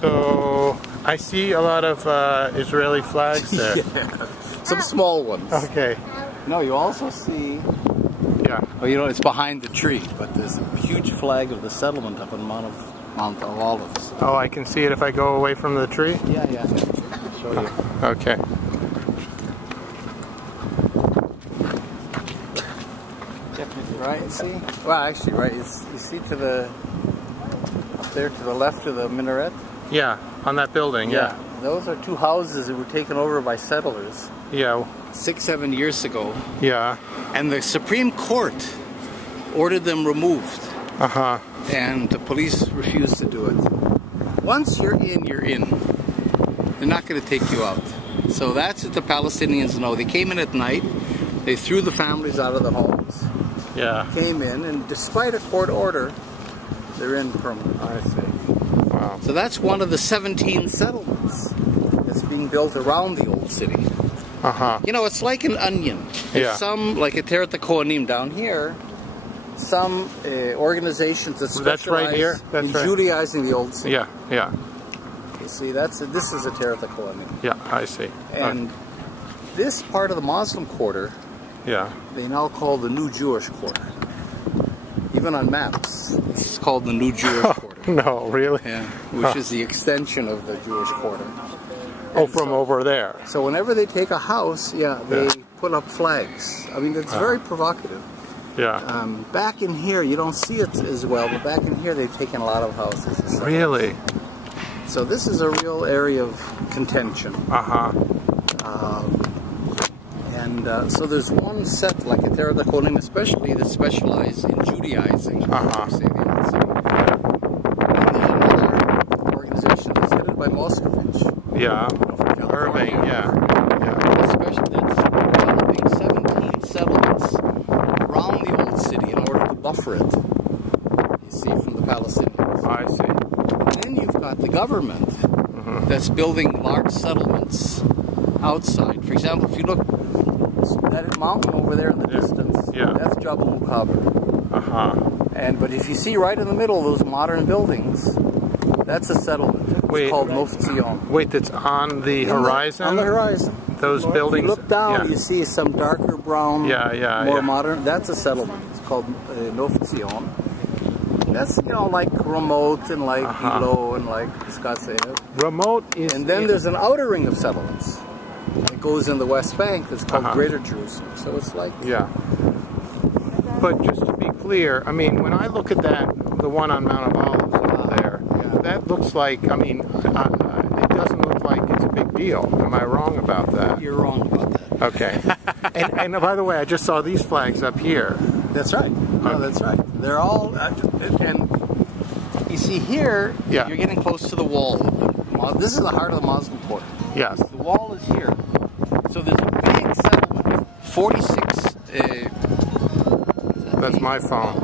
So I see a lot of Israeli flags there. Yeah, some small ones. Okay. No, you also see. Yeah. Well, you know, it's behind the tree, but there's a huge flag of the settlement up on Mount of Olives. Oh, I can see it if I go away from the tree? Yeah, yeah. I'll show you. Okay. Definitely right. See? Well, actually, right. You see to the up there to the left of the minaret. Yeah, on that building. Yeah. Those are two houses that were taken over by settlers. Yeah. 6-7 years ago. Yeah. And the Supreme Court ordered them removed. Uh-huh. And the police refused to do it. Once you're in, you're in. They're not going to take you out. So that's what the Palestinians know. They came in at night. They threw the families out of the homes. Yeah. Came in, and despite a court order, they're in permanently. I see. Wow. So that's one of the 17 settlements that's being built around the old city. Uh-huh. You know, it's like an onion. There's some, like a Teret Kohanim down here, some organizations that specialize right here? That's in right. Judaizing the old city. Yeah, yeah. You see, this is a Teret Kohanim. Yeah, I see. And this part of the Muslim quarter, yeah, they now call the New Jewish Quarter. Even on maps, it's called the New Jewish Quarter. No, really? Yeah, which is the extension of the Jewish Quarter. Oh, from over there. So whenever they take a house, they put up flags. I mean, it's very provocative. Yeah. Back in here, you don't see it as well, but back in here, they've taken a lot of houses. Really? So this is a real area of contention. Uh-huh. So there's one set, like a Teret Kohanim especially, that specialize in Judaizing. Uh-huh. Say, the old city. And there's another organization that's headed by Moscovich. Yeah. Irving, yeah. Especially that's developing 17 settlements around the old city in order to buffer it. You see, from the Palestinians. I see. And then you've got the government that's building large settlements outside. For example, if you look, that mountain over there in the distance, that's Jabal Mukaber. Uh-huh. But if you see right in the middle those modern buildings, that's a settlement. It's called Nof Zion. Wait, that's on the horizon? On the horizon. Those buildings? If you look down, you see some darker brown, more modern. That's a settlement. It's called Nof Zion. That's, you know, like remote and like below and like Skasev. Remote is... And then there's an outer ring of settlements. It goes in the West Bank. That's called Greater Jerusalem. So it's like... Yeah. But just to be clear, I mean, when I look at that, the one on Mount of Olives over there, that looks like, I mean, it doesn't look like it's a big deal. Am I wrong about that? You're wrong about that. Okay. and by the way, I just saw these flags up here. That's right. No, that's right. They're all, and you see here, you're getting close to the wall. This is the heart of the Muslim quarter. Yes. The wall is here. So there's a big settlement, 46... That's my phone.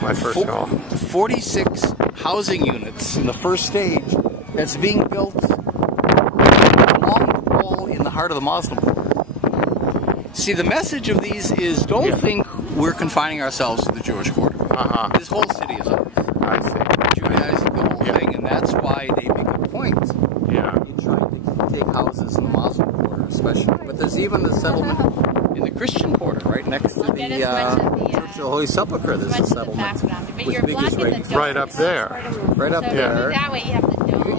My first call. 46 housing units in the first stage that's being built along the wall in the heart of the Muslim quarter. See, the message of these is don't think we're confining ourselves to the Jewish quarter. This whole city is ours. I see. Judaizing the whole thing, and that's why they make a point in trying to take houses in the Muslim quarter especially. But there's even the settlement in the Christian quarter, right next to the Church of the Holy Sepulchre. There's a settlement with big Israeli. Right up there. Right up there.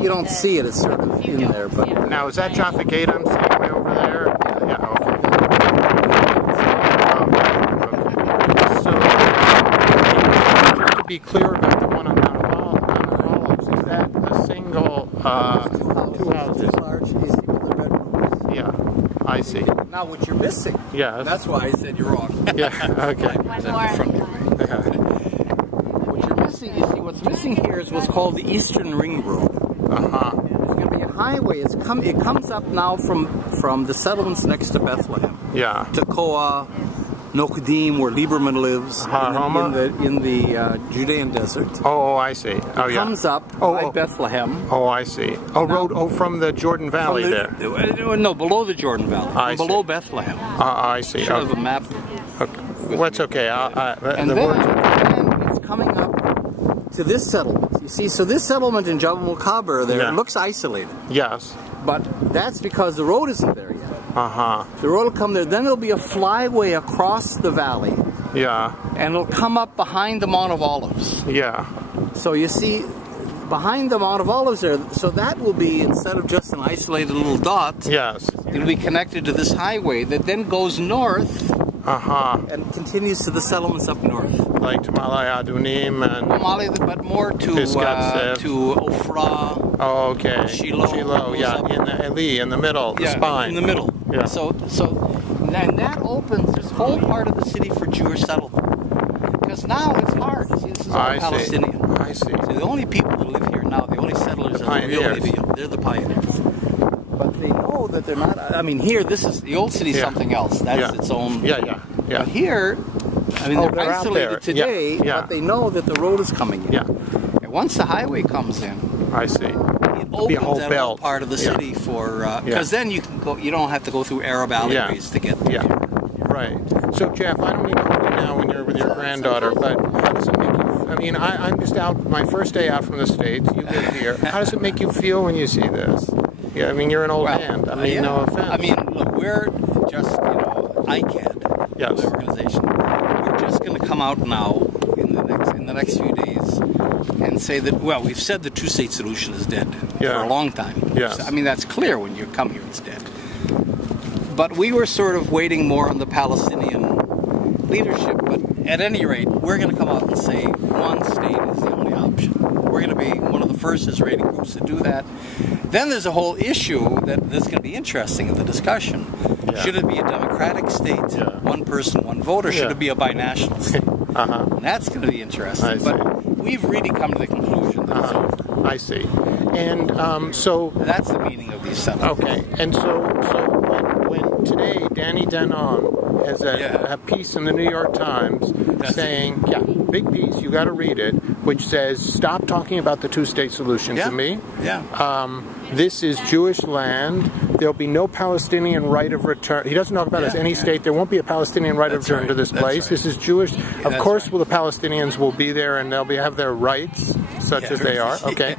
You don't see it, it's sort of in there. But now, is that Jaffa Gate I'm seeing way over there? Yeah, okay. So, just to be clear about the one on Mount of Olives, is that a single, two houses? Large, you see with the bedrooms. Yeah, I see. Now, what you're missing, that's why I said you're wrong. Yeah, okay. What you're missing, you see, what's missing here is what's called the Eastern Ring Road. There's going to be a highway. It comes up now from the settlements next to Bethlehem. Yeah. Tekoa, Nokedim, where Lieberman lives, in the Judean desert. Oh, I see. Oh, yeah. It comes up by Bethlehem. Oh, I see. Oh, from the Jordan Valley there. No, below the Jordan Valley. Below Bethlehem. I see. Should have a map. Okay. Well, that's okay. And then it's coming up to this settlement. You see, so this settlement in Jabal Mukhaber there looks isolated. Yes. But that's because the road isn't there yet. Uh-huh. The road will come there. Then there'll be a flyway across the valley. Yeah. And it'll come up behind the Mount of Olives. Yeah. So you see, behind the Mount of Olives there, so that will be, instead of just an isolated little dot, Yes. it'll be connected to this highway that then goes north and continues to the settlements up north. Like to Malay Adunim and Mali, but more to Ofra. Oh, okay. Shiloh, yeah, in the Eli, in the middle, the spine. In the middle. Yeah. So and that opens this whole part of the city for Jewish settlement. Because now it's hard. See, this is all Palestinian. I see. So the only people that live here now, the only settlers are the real Libyan. They're the pioneers. But they know that they're not. I mean, here, this is the old city's something else. That's its own. Yeah. But here, I mean, they're isolated today, Yeah. but they know that the road is coming in. Yeah. And once the highway comes in, I see. it opens that whole part of the city for because then you can go. You don't have to go through Arab alleyways to get there. Yeah. Right. So Jeff, I don't even know now when you're with your granddaughter, but how does it make you? I mean, I'm just out my first day out from the States. You live here. How does it make you feel when you see this? Yeah, I mean, you're an old man. I mean, no offense. I mean, look, we're just, ICAD, the organization. We're just going to come out now in the next few days and say that, well, we've said the two-state solution is dead for a long time. Yes. I mean, that's clear when you come here, it's dead. But we were sort of waiting more on the Palestinian leadership. But at any rate, we're going to come out and say one state is the only option. We're going to be one of the first Israeli groups to do that. Then there's a whole issue that's going to be interesting in the discussion. Yeah. Should it be a democratic state, one person, one vote, or should it be a binational state? And that's going to be interesting. But we've really come to the conclusion that it's over. I see. And so... That's the meaning of these settlements. Okay. And so when today Danny Danon has a piece in the New York Times saying, big piece, you got to read it, which says, stop talking about the two-state solution to me. Yeah. This is Jewish land. There'll be no Palestinian right of return. He doesn't talk about it as any state. There won't be a Palestinian right of return to this place. This is Jewish. Of course, the Palestinians will be there and they'll have their rights, such as they are. Okay,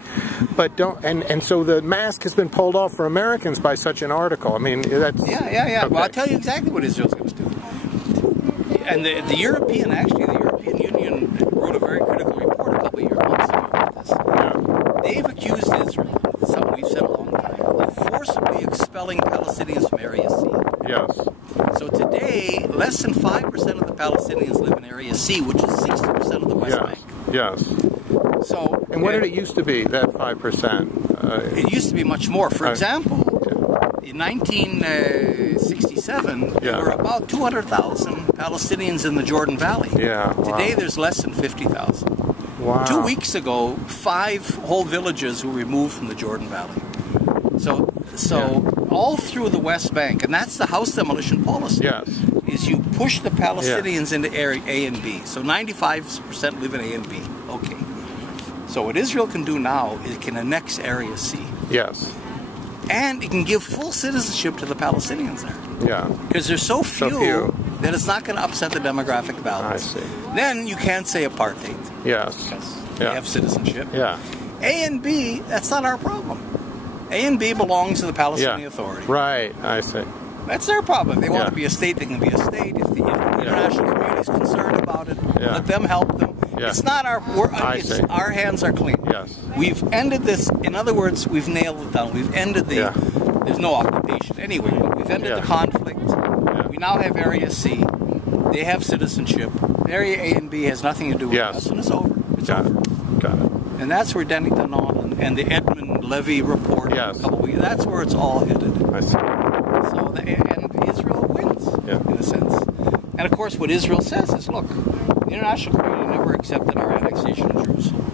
but don't. And so the mask has been pulled off for Americans by such an article. I mean, that's Okay. Well, I'll tell you exactly what Israel's going to do. And the European Union wrote a very critical report a couple of months ago about this. Yeah. They've accused Israel, something we've said a long time, of forcibly expelling Palestinians from Area C. Yes. So today, less than 5% of the Palestinians live in Area C, which is 60% of the West Bank. Yes. So, and what did it used to be, that 5%? It used to be much more. For example, in 1967, there were about 200,000 Palestinians in the Jordan Valley. Yeah. Wow. Today, there's less than 50,000. Wow. 2 weeks ago, 5 whole villages were removed from the Jordan Valley. So all through the West Bank, and that's the house demolition policy. Yes. Is you push the Palestinians into area A and B. So 95% live in A and B. Okay. So what Israel can do now is it can annex Area C. Yes. And it can give full citizenship to the Palestinians there. Yeah. Because there's so few that it's not going to upset the demographic balance. I see. Then you can't say apartheid. Yes. Because they have citizenship. Yeah. A and B, that's not our problem. A and B belongs to the Palestinian Authority. Right, I see. That's their problem. If they want to be a state, they can be a state. If the international community is concerned about it, let them help them. It's not our... our hands are clean. Yes. We've ended this... In other words, we've nailed it down. We've ended the... There's no occupation anyway, but we've ended the conflict. We now have Area C. They have citizenship. Area A and B has nothing to do with us, and it's over. It's over. Got it. And that's where Danny Danon and the Edmund Levy report a couple weeks, that's where it's all headed. I see. So, and Israel wins, in a sense. And of course, what Israel says is, look, the international community never accepted our annexation of Jerusalem.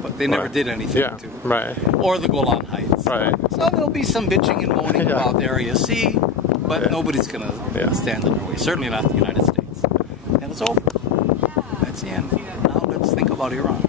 But they never did anything to it. Right. Or the Golan Heights. Right. So there'll be some bitching and moaning about Area C, but nobody's going to stand in our way. Certainly not the United States. And it's over. That's the end. Now let's think about Iran.